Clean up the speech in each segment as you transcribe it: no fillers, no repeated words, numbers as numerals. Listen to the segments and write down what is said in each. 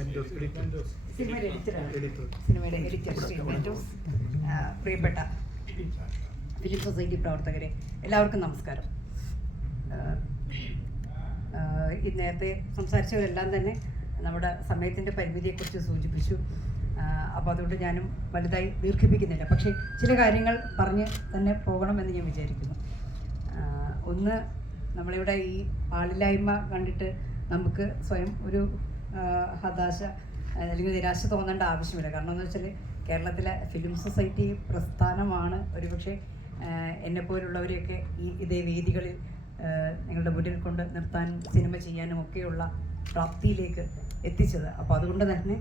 സിനിമയുടെ editor Shri Mentos, പ്രിയപ്പെട്ട film society പ്രവർത്തകരെ, എല്ലാവർക്കും നമസ്കാരം. ഈ നേരത്തെ സംസാരിച്ചവരെല്ലാം തന്നെ നമ്മുടെ സമയത്തിൻ്റെ പരിമിതിയെക്കുറിച്ച് സൂചിപ്പിച്ചു. അപ്പോൾ അതുകൊണ്ട് ഞാനും വലുതായി ദീർഘിപ്പിക്കുന്നില്ല. പക്ഷേ ചില കാര്യങ്ങൾ പറഞ്ഞ് തന്നെ പോകണമെന്ന് ഞാൻ വിചാരിക്കുന്നു. ഒന്ന്, നമ്മളിവിടെ ഈ ആളില്ലായ്മ കണ്ടിട്ട് നമുക്ക് സ്വയം ഒരു ഹതാശ അല്ലെങ്കിൽ നിരാശ തോന്നേണ്ട ആവശ്യമില്ല. കാരണം എന്ന് വെച്ചാൽ കേരളത്തിലെ ഫിലിം സൊസൈറ്റി പ്രസ്ഥാനമാണ് ഒരുപക്ഷെ എന്നെപ്പോലുള്ളവരെയൊക്കെ ഇതേ വേദികളിൽ നിങ്ങളുടെ മുന്നിൽ കൊണ്ട് നിർത്താൻ, സിനിമ ചെയ്യാനും ഒക്കെയുള്ള പ്രാപ്തിയിലേക്ക് എത്തിച്ചത്. അപ്പോൾ അതുകൊണ്ട് തന്നെ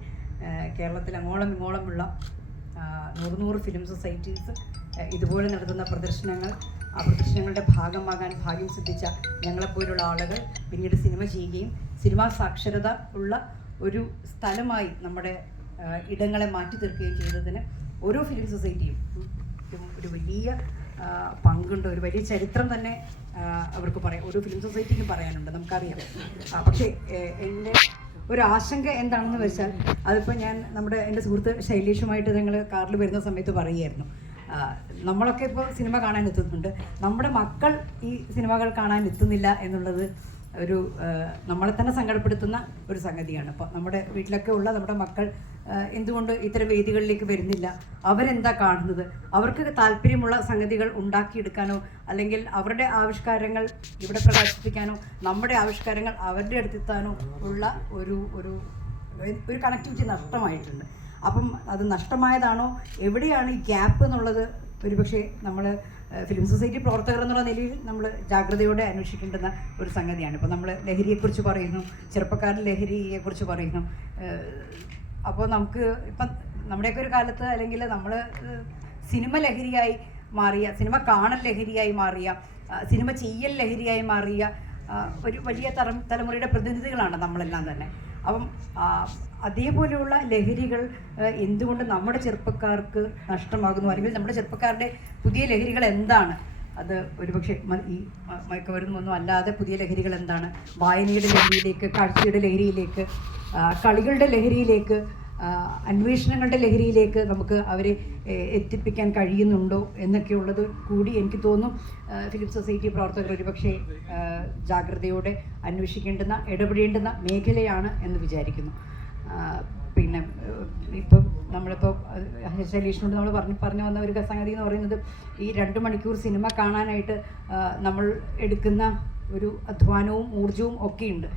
കേരളത്തിൽ അങ്ങോളം ഇങ്ങോളമുള്ള 100 ഫിലിം സൊസൈറ്റീസ് ഇതുപോലെ നടത്തുന്ന പ്രദർശനങ്ങൾ, ആ പ്രദർശനങ്ങളുടെ ഭാഗമാകാൻ ഭാഗ്യം സിദ്ധിച്ച ഞങ്ങളെപ്പോലുള്ള ആളുകൾ പിന്നീട് സിനിമ ചെയ്യുകയും സിനിമാ സാക്ഷരത ഉള്ള ഒരു സ്ഥലമായി നമ്മുടെ ഇടങ്ങളെ മാറ്റി തീർക്കുകയും ചെയ്തതിന് ഓരോ ഫിലിം സൊസൈറ്റിയും ഒരു വലിയ പങ്കുണ്ട്. ഒരു വലിയ ചരിത്രം തന്നെ അവർക്ക് പറയാം, ഓരോ ഫിലിം സൊസൈറ്റിക്കും പറയാനുണ്ട്, നമുക്കറിയാം. പക്ഷേ എൻ്റെ ഒരു ആശങ്ക എന്താണെന്ന് വെച്ചാൽ, അതിപ്പോൾ ഞാൻ എൻ്റെ സുഹൃത്ത് ശൈലേഷുമായിട്ട് ഞങ്ങൾ കാറിൽ വരുന്ന സമയത്ത് പറയുമായിരുന്നു, നമ്മളൊക്കെ ഇപ്പോൾ സിനിമ കാണാൻ എത്തുന്നുണ്ട്, നമ്മുടെ മക്കൾ ഈ സിനിമകൾ കാണാൻ എത്തുന്നില്ല എന്നുള്ളത് ഒരു നമ്മളെ തന്നെ സങ്കടപ്പെടുത്തുന്ന ഒരു സംഗതിയാണ്. അപ്പോൾ നമ്മുടെ വീട്ടിലൊക്കെ ഉള്ള നമ്മുടെ മക്കൾ എന്തുകൊണ്ട് ഇത്തരം വേദികളിലേക്ക് വരുന്നില്ല, അവരെന്താ കാണുന്നത്, അവർക്ക് താല്പര്യമുള്ള സംഗതികൾ ഉണ്ടാക്കിയെടുക്കാനോ അല്ലെങ്കിൽ അവരുടെ ആവിഷ്കാരങ്ങൾ ഇവിടെ പ്രകാശിപ്പിക്കാനോ നമ്മുടെ ആവിഷ്കാരങ്ങൾ അവരുടെ അടുത്തെത്താനോ ഉള്ള ഒരു ഒരു ഒരു കണക്ടിവിറ്റി നഷ്ടമായിട്ടുണ്ട്. അപ്പം അത് നഷ്ടമായതാണോ, എവിടെയാണ് ഈ ഗ്യാപ്പ് എന്നുള്ളത് ഒരുപക്ഷെ നമ്മൾ ഫിലിം സൊസൈറ്റി പ്രവർത്തകർ എന്നുള്ള നിലയിൽ നമ്മൾ ജാഗ്രതയോടെ അന്വേഷിക്കേണ്ടുന്ന ഒരു സംഗതിയാണ്. ഇപ്പോൾ നമ്മൾ ലഹരിയെക്കുറിച്ച് പറയുന്നു, ചെറുപ്പക്കാരുടെ ലഹരിയെക്കുറിച്ച് പറയുന്നു. അപ്പോൾ നമുക്ക് ഇപ്പം നമ്മുടെയൊക്കെ ഒരു കാലത്ത്, അല്ലെങ്കിൽ നമ്മൾ സിനിമ ലഹരിയായി മാറിയ, സിനിമ കാണൽ ലഹരിയായി മാറിയ, സിനിമ ചെയ്യൽ ലഹരിയായി മാറിയ ഒരു വലിയ തലമുറയുടെ പ്രതിനിധികളാണ് നമ്മളെല്ലാം തന്നെ. അപ്പം അതേപോലെയുള്ള ലഹരികൾ എന്തുകൊണ്ട് നമ്മുടെ ചെറുപ്പക്കാർക്ക് നഷ്ടമാകുന്നു, അല്ലെങ്കിൽ നമ്മുടെ ചെറുപ്പക്കാരുടെ പുതിയ ലഹരികൾ എന്താണ്? അത് ഒരുപക്ഷെ ഈ മയക്കുമരുന്നൊന്നും അല്ലാതെ പുതിയ ലഹരികൾ എന്താണ്? വായനയുടെ ലഹരിയിലേക്ക്, കാഴ്ചയുടെ ലഹരിയിലേക്ക്, കളികളുടെ ലഹരിയിലേക്ക്, അന്വേഷണങ്ങളുടെ ലഹരിയിലേക്ക് നമുക്ക് അവരെ എത്തിപ്പിക്കാൻ കഴിയുന്നുണ്ടോ എന്നൊക്കെയുള്ളത് കൂടി എനിക്ക് തോന്നുന്നു ഫിലിം സൊസൈറ്റി പ്രവർത്തകർ ഒരുപക്ഷെ ജാഗ്രതയോടെ അന്വേഷിക്കേണ്ടുന്ന, ഇടപെടേണ്ടുന്ന മേഖലയാണ് എന്ന് വിചാരിക്കുന്നു. പിന്നെ ഇപ്പം നമ്മളിപ്പോൾ ശൈലേഷിനോട് നമ്മൾ പറഞ്ഞു വന്ന ഒരു സംഗതി എന്ന് പറയുന്നത്, ഈ 2 മണിക്കൂർ സിനിമ കാണാനായിട്ട് നമ്മൾ എടുക്കുന്ന ഒരു അധ്വാനവും ഊർജവും ഒക്കെയുണ്ട്.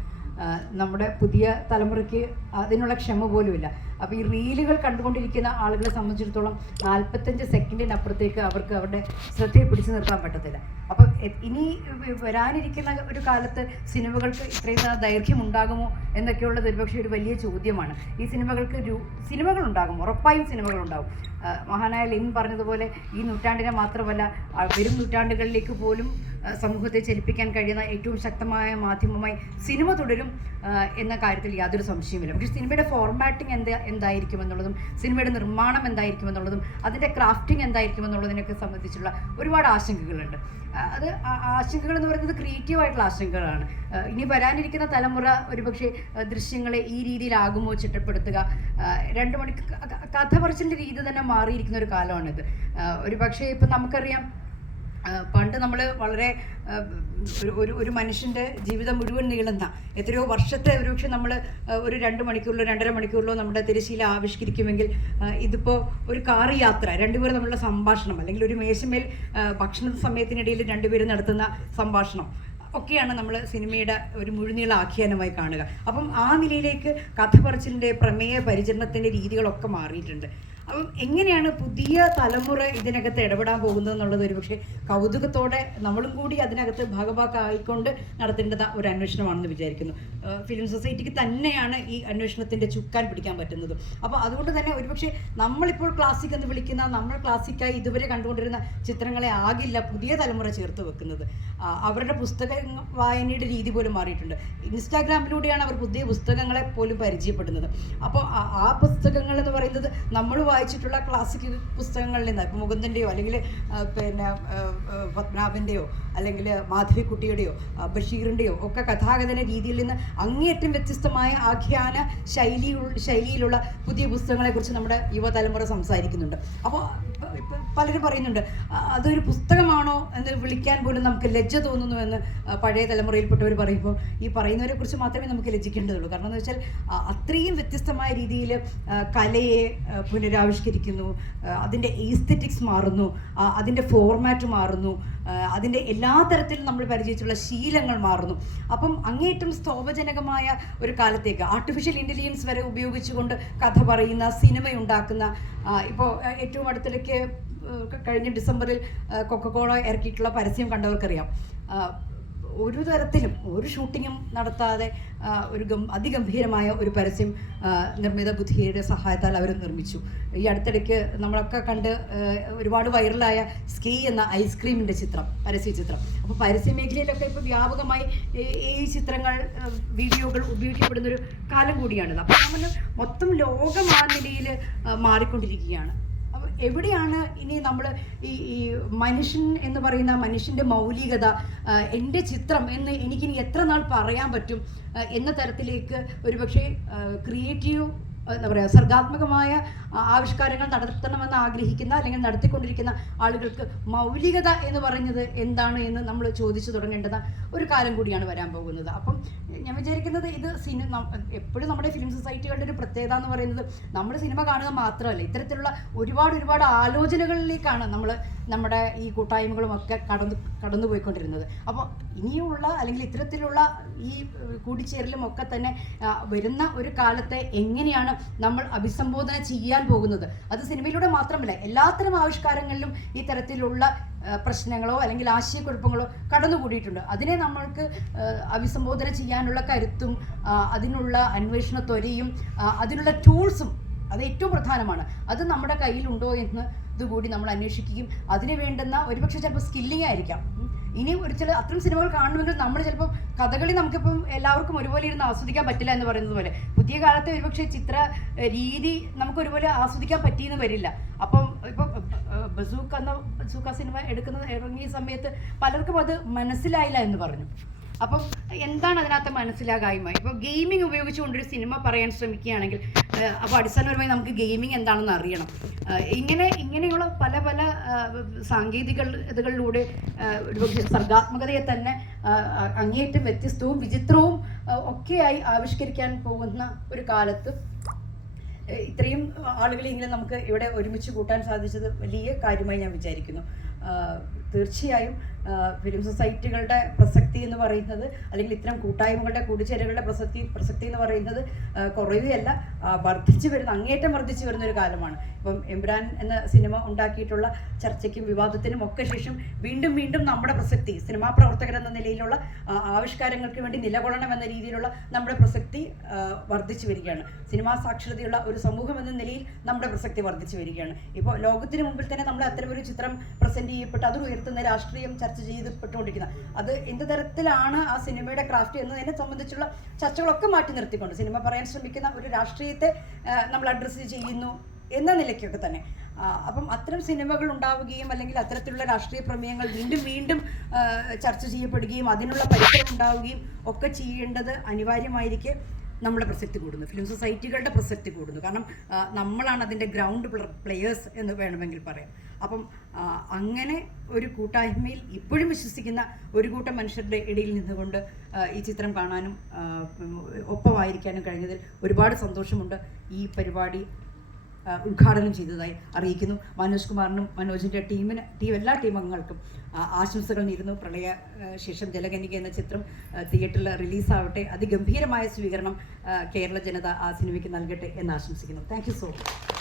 നമ്മുടെ പുതിയ തലമുറയ്ക്ക് അതിനുള്ള ക്ഷമ പോലുമില്ല. അപ്പോൾ ഈ റീലുകൾ കണ്ടുകൊണ്ടിരിക്കുന്ന ആളുകളെ സംബന്ധിച്ചിടത്തോളം 45 സെക്കൻഡിനപ്പുറത്തേക്ക് അവർക്ക് അവരുടെ ശ്രദ്ധയെ പിടിച്ചു നിർത്താൻ പറ്റത്തില്ല. അപ്പോൾ ഇനി വരാനിരിക്കുന്ന ഒരു കാലത്ത് സിനിമകൾക്ക് ഇത്രയും ദൈർഘ്യം ഉണ്ടാകുമോ എന്നൊക്കെയുള്ളത് ഒരുപക്ഷെ ഒരു വലിയ ചോദ്യമാണ്. ഈ സിനിമകൾ ഉണ്ടാകും, ഉറപ്പായും സിനിമകൾ ഉണ്ടാകും. മഹാനായ ലെനിൻ പറഞ്ഞതുപോലെ ഈ നൂറ്റാണ്ടിനെ മാത്രമല്ല വരും നൂറ്റാണ്ടുകളിലേക്ക് പോലും സമൂഹത്തെ ചലിപ്പിക്കാൻ കഴിയുന്ന ഏറ്റവും ശക്തമായ മാധ്യമമായി സിനിമ തുടരും എന്ന കാര്യത്തിൽ യാതൊരു സംശയമില്ല. പക്ഷേ സിനിമയുടെ ഫോർമാറ്റിംഗ് എന്തായിരിക്കുമെന്നുള്ളതും, സിനിമയുടെ നിർമ്മാണം എന്തായിരിക്കുമെന്നുള്ളതും, അതിൻ്റെ ക്രാഫ്റ്റിംഗ് എന്തായിരിക്കുമെന്നുള്ളതിനൊക്കെ സംബന്ധിച്ചുള്ള ഒരുപാട് ആശങ്കകളുണ്ട്. അത് ആശങ്കകൾ എന്ന് പറയുന്നത് ക്രിയേറ്റീവായിട്ടുള്ള ആശങ്കകളാണ്. ഇനി വരാനിരിക്കുന്ന തലമുറ ഒരുപക്ഷെ ദൃശ്യങ്ങളെ ഈ രീതിയിലാകുമോ ചിട്ടപ്പെടുത്തുക, 2 മണിക്ക് കഥ പറച്ചിലിൻ്റെ രീതി തന്നെ മാറിയിരിക്കുന്ന ഒരു കാലമാണിത്. ഒരുപക്ഷെ ഇപ്പം നമുക്കറിയാം, പണ്ട് നമ്മൾ വളരെ ഒരു മനുഷ്യൻ്റെ ജീവിതം മുഴുവൻ നീളുന്ന എത്രയോ വർഷത്തെ ഒരുപക്ഷെ നമ്മൾ ഒരു 2 മണിക്കൂറിലോ 2.5 മണിക്കൂറിലോ നമ്മുടെ തിരശ്ശീല ആവിഷ്കരിക്കുമെങ്കിൽ, ഇതിപ്പോൾ ഒരു കാർ യാത്ര, 2 പേർ തമ്മിലുള്ള സംഭാഷണം, അല്ലെങ്കിൽ ഒരു മേശമേൽ ഭക്ഷണ സമയത്തിനിടയിൽ 2 പേര് നടത്തുന്ന സംഭാഷണം ഒക്കെയാണ് നമ്മൾ സിനിമയുടെ ഒരു മുഴുനീള ആഖ്യാനമായി കാണുക. അപ്പം ആ നിലയിലേക്ക് കഥ പറച്ചിലിൻ്റെ, പ്രമേയ പരിചരണത്തിൻ്റെ രീതികളൊക്കെ മാറിയിട്ടുണ്ട്. അപ്പം എങ്ങനെയാണ് പുതിയ തലമുറ ഇതിനകത്ത് ഇടപെടാൻ പോകുന്നത് എന്നുള്ളത് ഒരുപക്ഷെ കൗതുകത്തോടെ നമ്മളും കൂടി അതിനകത്ത് ഭാഗഭാക്കായിക്കൊണ്ട് നടത്തേണ്ടത് ഒരു അന്വേഷണമാണെന്ന് വിചാരിക്കുന്നു. ഫിലിം സൊസൈറ്റിക്ക് തന്നെയാണ് ഈ അന്വേഷണത്തിൻ്റെ ചുക്കാൻ പിടിക്കാൻ പറ്റുന്നത്. അപ്പോൾ അതുകൊണ്ട് തന്നെ ഒരുപക്ഷെ നമ്മളിപ്പോൾ ക്ലാസിക് എന്ന് വിളിക്കുന്ന, നമ്മൾ ക്ലാസിക്കായി ഇതുവരെ കണ്ടുകൊണ്ടിരുന്ന ചിത്രങ്ങളെ ആകില്ല പുതിയ തലമുറ ചേർത്ത് വെക്കുന്നത്. അവരുടെ പുസ്തക വായനയുടെ രീതി പോലും മാറിയിട്ടുണ്ട്. ഇൻസ്റ്റാഗ്രാമിലൂടെയാണ് അവർ പുതിയ പുസ്തകങ്ങളെ പോലും പരിചയപ്പെടുന്നത്. അപ്പോൾ ആ പുസ്തകങ്ങൾ എന്ന് പറയുന്നത് നമ്മൾ വായിച്ചിട്ടുള്ള ക്ലാസിക് പുസ്തകങ്ങളിൽ നിന്ന്, ഇപ്പോൾ മുകുന്ദൻ്റെയോ അല്ലെങ്കിൽ പിന്നെ പത്മനാഭൻ്റെയോ അല്ലെങ്കിൽ മാധവിക്കുട്ടിയുടെയോ ബഷീറിൻ്റെയോ ഒക്കെ കഥാകഥന രീതിയിൽ നിന്ന് അങ്ങേയറ്റം വ്യത്യസ്തമായ ആഖ്യാന ശൈലിയിലുള്ള പുതിയ പുസ്തകങ്ങളെക്കുറിച്ച് നമ്മുടെ യുവതലമുറ സംസാരിക്കുന്നുണ്ട്. അപ്പോൾ പലരും പറയുന്നുണ്ട് അതൊരു പുസ്തകമാണോ എന്ന് വിളിക്കാൻ പോലും നമുക്ക് ലജ്ജ തോന്നുന്നു എന്ന് പഴയ തലമുറയിൽപ്പെട്ടവർ പറയുമ്പോൾ ഈ പറയുന്നവരെ കുറിച്ച് മാത്രമേ നമുക്ക് ലജ്ജിക്കേണ്ടതുള്ളൂ. കാരണം എന്ന് വെച്ചാൽ അത്രയും വ്യത്യസ്തമായ രീതിയിൽ കലയെ പുനരാവിഷ്കരിക്കുന്നു, അതിൻ്റെ ഈസ്തെറ്റിക്സ് മാറുന്നു, അതിൻ്റെ ഫോർമാറ്റ് മാറുന്നു, അതിൻ്റെ എല്ലാ തരത്തിലും നമ്മൾ പരിചയിച്ചുള്ള ശീലങ്ങൾ മാറുന്നു. അപ്പം അങ്ങേയറ്റം സ്തോഭജനകമായ ഒരു കാലത്തേക്ക് ആർട്ടിഫിഷ്യൽ ഇൻ്റലിജൻസ് വരെ ഉപയോഗിച്ചുകൊണ്ട് കഥ പറയുന്ന, സിനിമയുണ്ടാക്കുന്ന, ഇപ്പോൾ ഏറ്റവും അടുത്തിടയ്ക്ക് കഴിഞ്ഞ ഡിസംബറിൽ കൊക്കക്കോള ഇറക്കിയിട്ടുള്ള പരസ്യം കണ്ടവർക്കറിയാം. ഒരു തരത്തിലും ഒരു ഷൂട്ടിങ്ങും നടത്താതെ ഒരു അതിഗംഭീരമായ ഒരു പരസ്യം നിർമ്മിത ബുദ്ധിയുടെ സഹായത്താൽ അവർ നിർമ്മിച്ചു. ഈ അടുത്തിടയ്ക്ക് നമ്മളൊക്കെ കണ്ട് ഒരുപാട് വൈറലായ സ്കീ എന്ന ഐസ്ക്രീമിൻ്റെ പരസ്യ ചിത്രം. അപ്പോൾ പരസ്യ മേഖലയിലൊക്കെ ഇപ്പോൾ വ്യാപകമായി ഈ ചിത്രങ്ങൾ, വീഡിയോകൾ ഉപയോഗിക്കപ്പെടുന്നൊരു കാലം കൂടിയാണിത്. അപ്പോൾ നമ്മൾ മൊത്തം ലോകം ആ നിലയിൽ മാറിക്കൊണ്ടിരിക്കുകയാണ്. എവിടെയാണ് ഇനി നമ്മൾ ഈ മനുഷ്യൻ എന്ന് പറയുന്ന മനുഷ്യൻ്റെ മൗലികത, എൻ്റെ ചിത്രം എന്ന് എനിക്കിനി എത്ര നാൾ പറയാൻ പറ്റും എന്ന തരത്തിലേക്ക് ഒരുപക്ഷെ ക്രിയേറ്റീവ് എന്താ പറയുക, സർഗാത്മകമായ ആവിഷ്കാരങ്ങൾ നടത്തണമെന്ന് ആഗ്രഹിക്കുന്ന അല്ലെങ്കിൽ നടത്തിക്കൊണ്ടിരിക്കുന്ന ആളുകൾക്ക് മൗലികത എന്ന് പറയുന്നത് എന്താണ് എന്ന് നമ്മൾ ചോദിച്ചു തുടങ്ങേണ്ടത് ഒരു കാലം കൂടിയാണ് വരാൻ പോകുന്നത്. അപ്പം ഞാൻ വിചാരിക്കുന്നത് ഇത് എപ്പോഴും നമ്മുടെ ഫിലിം സൊസൈറ്റികളുടെ ഒരു പ്രത്യേകത എന്ന് പറയുന്നത് നമ്മൾ സിനിമ കാണുക മാത്രമല്ല, ഇത്തരത്തിലുള്ള ഒരുപാട് ആലോചനകളിലേക്കാണ് നമ്മുടെ ഈ കൂട്ടായ്മകളുമൊക്കെ കടന്നു പോയിക്കൊണ്ടിരുന്നത്. അപ്പോൾ ഇനിയുള്ള അല്ലെങ്കിൽ ഇത്തരത്തിലുള്ള ഈ കൂടിച്ചേരലും ഒക്കെ തന്നെ വരുന്ന ഒരു കാലത്തെ എങ്ങനെയാണ് നമ്മൾ അഭിസംബോധന ചെയ്യാൻ പോകുന്നത്. അത് സിനിമയിലൂടെ മാത്രമല്ല, എല്ലാത്തരം ആവിഷ്കാരങ്ങളിലും ഈ തരത്തിലുള്ള പ്രശ്നങ്ങളോ അല്ലെങ്കിൽ ആശയക്കുഴപ്പങ്ങളോ കടന്നുകൂടിയിട്ടുണ്ട്. അതിനെ നമ്മൾക്ക് അഭിസംബോധന ചെയ്യാനുള്ള കരുത്തും അതിനുള്ള അന്വേഷണ ത്വരയും അതിനുള്ള ടൂൾസും അത് ഏറ്റവും പ്രധാനമാണ്. അത് നമ്മുടെ കയ്യിലുണ്ടോ എന്ന് ഇതുകൂടി നമ്മൾ അന്വേഷിക്കുകയും അതിന് വേണ്ടുന്ന ഒരുപക്ഷെ ചിലപ്പോൾ സ്കില്ലിംഗ് ആയിരിക്കാം. ഇനി ചില അത്തരം സിനിമകൾ കാണുമെങ്കിൽ നമ്മൾ ചിലപ്പോൾ കഥകളി നമുക്കിപ്പം എല്ലാവർക്കും ഒരുപോലെ ഇരുന്ന് ആസ്വദിക്കാൻ പറ്റില്ല എന്ന് പറയുന്നത് പോലെ പുതിയ കാലത്തെ ഒരുപക്ഷെ ചിത്ര രീതി നമുക്ക് ഒരുപോലെ ആസ്വദിക്കാൻ പറ്റിയെന്ന് വരില്ല. അപ്പം ഇപ്പം ബസൂക്ക സിനിമ ഇറങ്ങിയ സമയത്ത് പലർക്കും അത് മനസ്സിലായില്ല എന്ന് പറഞ്ഞു. അപ്പം എന്താണ് അതിനകത്ത് മനസ്സിലാകായ്മ? ഇപ്പോൾ ഗെയിമിംഗ് ഉപയോഗിച്ചുകൊണ്ടൊരു സിനിമ പറയാൻ ശ്രമിക്കുകയാണെങ്കിൽ അപ്പോൾ അടിസ്ഥാനപരമായി നമുക്ക് ഗെയിമിംഗ് എന്താണെന്ന് അറിയണം. ഇങ്ങനെയുള്ള പല സാങ്കേതികതകളിലൂടെ ഒരുപക്ഷെ സർഗാത്മകതയെ തന്നെ അങ്ങേയറ്റം വ്യത്യസ്തവും വിചിത്രവും ഒക്കെയായി ആവിഷ്കരിക്കാൻ പോകുന്ന ഒരു കാലത്ത് ഇത്രയും ആളുകളെ ഇങ്ങനെ നമുക്ക് ഇവിടെ ഒരുമിച്ച് കൂട്ടാൻ സാധിച്ചത് വലിയ കാര്യമായി ഞാൻ വിചാരിക്കുന്നു. തീർച്ചയായും ഫിലിം സൊസൈറ്റികളുടെ പ്രസക്തി എന്ന് പറയുന്നത് അല്ലെങ്കിൽ ഇത്തരം കൂട്ടായ്മകളുടെ കൂടിച്ചേരലുകളുടെ പ്രസക്തി എന്ന് പറയുന്നത് കുറയുകയല്ല, അങ്ങേറ്റം വർദ്ധിച്ചു വരുന്ന ഒരു കാലമാണ്. ഇപ്പം എമ്പുരാൻ എന്ന സിനിമ ഉണ്ടാക്കിയിട്ടുള്ള ചർച്ചയ്ക്കും വിവാദത്തിനും ഒക്കെ ശേഷം വീണ്ടും നമ്മുടെ പ്രസക്തി, സിനിമാ പ്രവർത്തകരെന്ന നിലയിലുള്ള ആവിഷ്കാരങ്ങൾക്ക് വേണ്ടി നിലകൊള്ളണമെന്ന രീതിയിലുള്ള നമ്മുടെ പ്രസക്തി വർദ്ധിച്ചു വരികയാണ്. സിനിമാ സാക്ഷരതയുള്ള ഒരു സമൂഹം എന്ന നിലയിൽ നമ്മുടെ പ്രസക്തി വർദ്ധിച്ചു വരികയാണ്. ഇപ്പോൾ ലോകത്തിന് മുമ്പിൽ തന്നെ നമ്മൾ അത്തരമൊരു ചിത്രം പ്രസന്റ് ചെയ്യപ്പെട്ട് അത് ഉയർത്തുന്ന രാഷ്ട്രീയം ചർച്ച ചെയ്യപ്പെട്ടുകൊണ്ടിരിക്കുന്നത് അത് എന്ത് തരത്തിലാണ് ആ സിനിമയുടെ ക്രാഫ്റ്റ് എന്നതിനെ സംബന്ധിച്ചുള്ള ചർച്ചകളൊക്കെ മാറ്റി നിർത്തിക്കൊണ്ട് സിനിമ പറയാൻ ശ്രമിക്കുന്ന ഒരു രാഷ്ട്രീയത്തെ നമ്മൾ അഡ്രസ്സ് ചെയ്യുന്നു എന്ന നിലയ്ക്കൊക്കെ തന്നെ. അപ്പം അത്തരം സിനിമകൾ ഉണ്ടാവുകയും അല്ലെങ്കിൽ അത്തരത്തിലുള്ള രാഷ്ട്രീയ പ്രമേയങ്ങൾ വീണ്ടും ചർച്ച ചെയ്യപ്പെടുകയും അതിനുള്ള പരിസരം ഉണ്ടാവുകയും ഒക്കെ ചെയ്യേണ്ടത് അനിവാര്യമായിരിക്കെ നമ്മുടെ പ്രസക്തി കൂടുന്നു, ഫിലിം സൊസൈറ്റികളുടെ പ്രസക്തി കൂടുന്നു. കാരണം നമ്മളാണ് അതിൻ്റെ ഗ്രൗണ്ട് പ്ലെയേഴ്സ് എന്ന് വേണമെങ്കിൽ പറയാം. അപ്പം അങ്ങനെ ഒരു കൂട്ടായ്മയിൽ ഇപ്പോഴും വിശ്വസിക്കുന്ന ഒരു കൂട്ടം മനുഷ്യരുടെ ഇടയിൽ നിന്നുകൊണ്ട് ഈ ചിത്രം കാണാനും ഒപ്പമായിരിക്കാനും കഴിഞ്ഞതിൽ ഒരുപാട് സന്തോഷമുണ്ട്. ഈ പരിപാടി ഉദ്ഘാടനം ചെയ്തതായി അറിയിക്കുന്നു. മനോജ് കുമാറിനും മനോജിൻ്റെ എല്ലാ ടീം അംഗങ്ങൾക്കും ആശംസകൾ നേരുന്നു. പ്രളയ ശേഷം ജലകന്യക എന്ന ചിത്രം തിയേറ്ററിൽ റിലീസാവട്ടെ, അതിഗംഭീരമായ സ്വീകരണം കേരള ജനത ആ സിനിമയ്ക്ക് നൽകട്ടെ എന്ന് ആശംസിക്കുന്നു. Thank you so much.